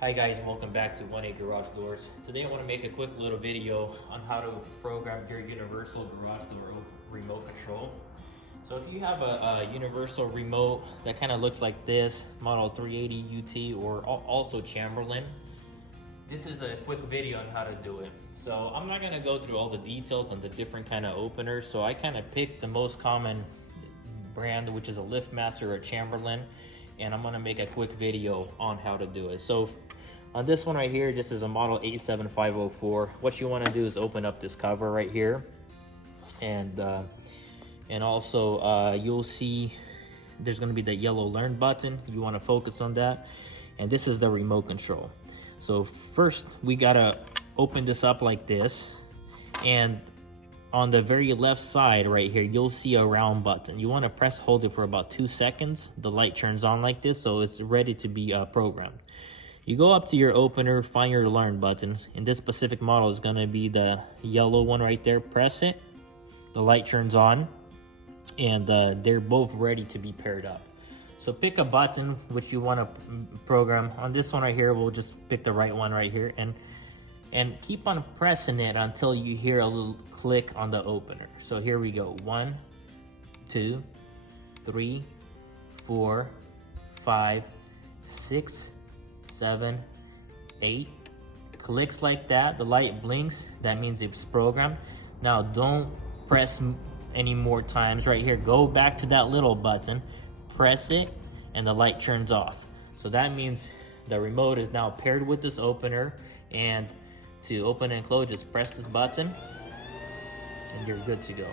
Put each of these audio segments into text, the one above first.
Hi guys, welcome back to 1A Garage Doors. Today I want to make a quick little video on how to program your universal garage door remote control. So if you have a universal remote that kind of looks like this, model 380 UT or also Chamberlain, this is a quick video on how to do it. So I'm not going to go through all the details on the different kind of openers, so I kind of picked the most common brand, which is a liftmaster or a Chamberlain, and I'm going to make a quick video on how to do it. So on this one right here, this is a model 87504. What you want to do is open up this cover right here, and also you'll see there's going to be the yellow learn button. You want to focus on that, and this is the remote control. So first we gotta open this up like this, and on the very left side right here you'll see a round button. You want to press hold it for about 2 seconds. The light turns on like this, so it's ready to be programmed. You go up to your opener, find your learn button. In this specific model is going to be the yellow one right there. Press it, the light turns on, and they're both ready to be paired up. So pick a button which you want to program. On this one right here, we'll just pick the right one right here, and keep on pressing it until you hear a little click on the opener. So here we go. 1, 2, 3, 4, 5, 6, 7, 8. Clicks like that. The light blinks. That means it's programmed. Now don't press any more times right here. Go back to that little button, press it, and the light turns off. So that means the remote is now paired with this opener, and to open and close, just press this button and you're good to go.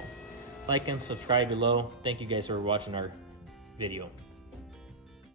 Like and subscribe below. Thank you guys for watching our video.